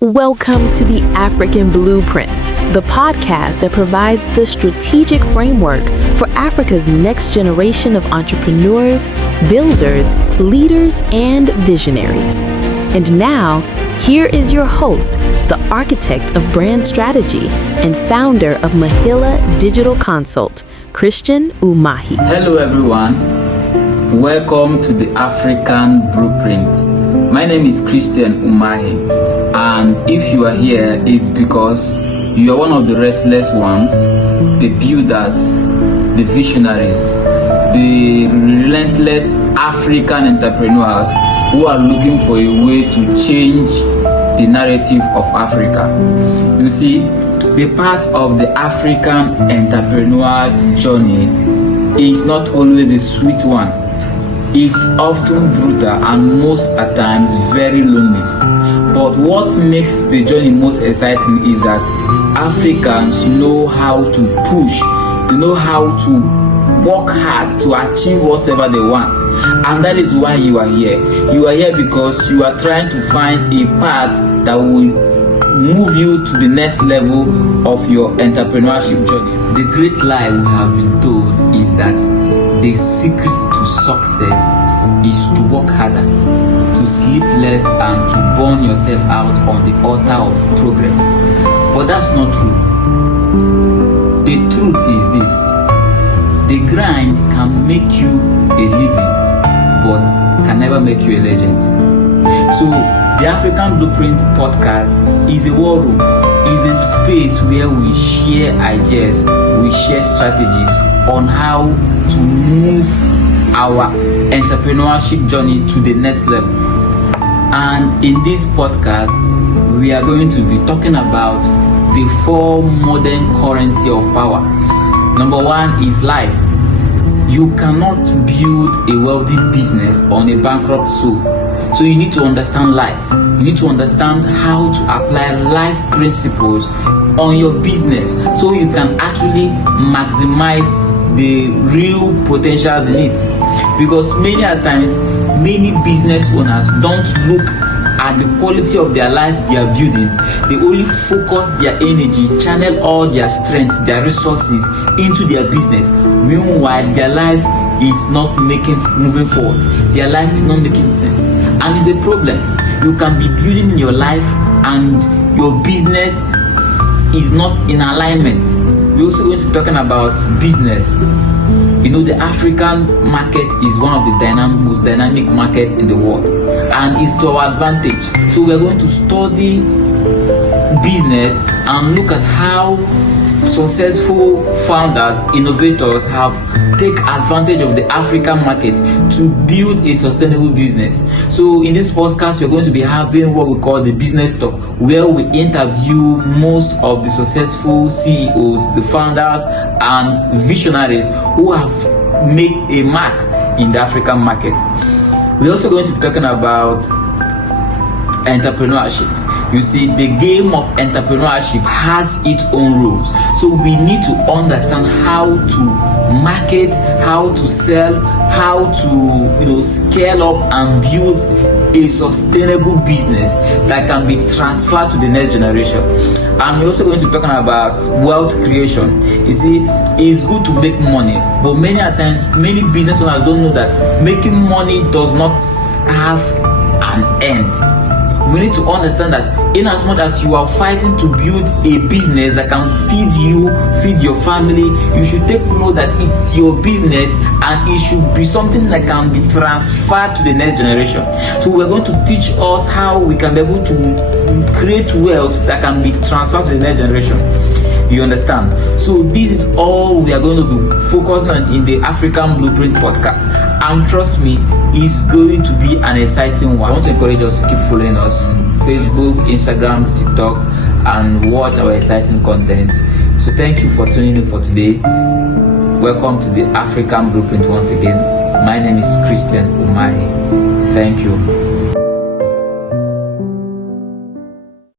Welcome to the African Blueprint, the podcast that provides the strategic framework for Africa's next generation of entrepreneurs, builders, leaders, and visionaries. And now, here is your host, the architect of brand strategy and founder of Mahila Digital Consult, Christian Umahi. Hello everyone, welcome to the African Blueprint. My name is Christian Umahi. And if you are here, it's because you are one of the restless ones, the builders, the visionaries, the relentless African entrepreneurs who are looking for a way to change the narrative of Africa. You see, the part of the African entrepreneur journey is not always a sweet one. It's often brutal and most at times very lonely. But what makes the journey most exciting is that Africans know how to push, they know how to work hard to achieve whatever they want. And that is why you are here. You are here because you are trying to find a path that will move you to the next level of your entrepreneurship journey. The great lie we have been told is that the secret to success is to work harder, to sleep less, and to burn yourself out on the altar of progress. But that's not true. The truth is this: the grind can make you a living, but can never make you a legend. So the African Blueprint podcast is a war room, is a space where we share ideas, we share strategies on how to move our entrepreneurship journey to the next level. And in this podcast, we are going to be talking about the four modern currency of power. Number one is life. You cannot build a wealthy business on a bankrupt soul. So you need to understand life. You need to understand how to apply life principles on your business so you can actually maximize the real potentials in it. Because many a times, many business owners don't look at the quality of their life they are building. They only focus their energy, channel all their strength, their resources into their business. Meanwhile, their life is not moving forward. Their life is not making sense. And it's a problem. You can be building your life and your business is not in alignment. We're also going to be talking about business. You know, the African market is one of the most dynamic markets in the world, and it's to our advantage. So we're going to study business and look at how successful founders, innovators have take advantage of the African market to build a sustainable business. So in this podcast, we're going to be having what we call the business talk, where we interview most of the successful CEOs, the founders and visionaries who have made a mark in the African market. We're also going to be talking about entrepreneurship. You see, the game of entrepreneurship has its own rules. So we need to understand how to market, how to sell, how to scale up and build a sustainable business that can be transferred to the next generation. And we're also going to be talking about wealth creation. You see, it's good to make money, but many times, many business owners don't know that making money does not have an end. We need to understand that in as much as you are fighting to build a business that can feed you, feed your family, you should take note that it's your business and it should be something that can be transferred to the next generation. So we're going to teach us how we can be able to create wealth that can be transferred to the next generation. You understand? So this is all we are going to be focusing on in the African Blueprint podcast. And trust me, it's going to be an exciting one. I want to encourage us to keep following us on Facebook, Instagram, TikTok, and watch our exciting content. So thank you for tuning in for today. Welcome to the African Blueprint once again. My name is Christian Umahi. Thank you.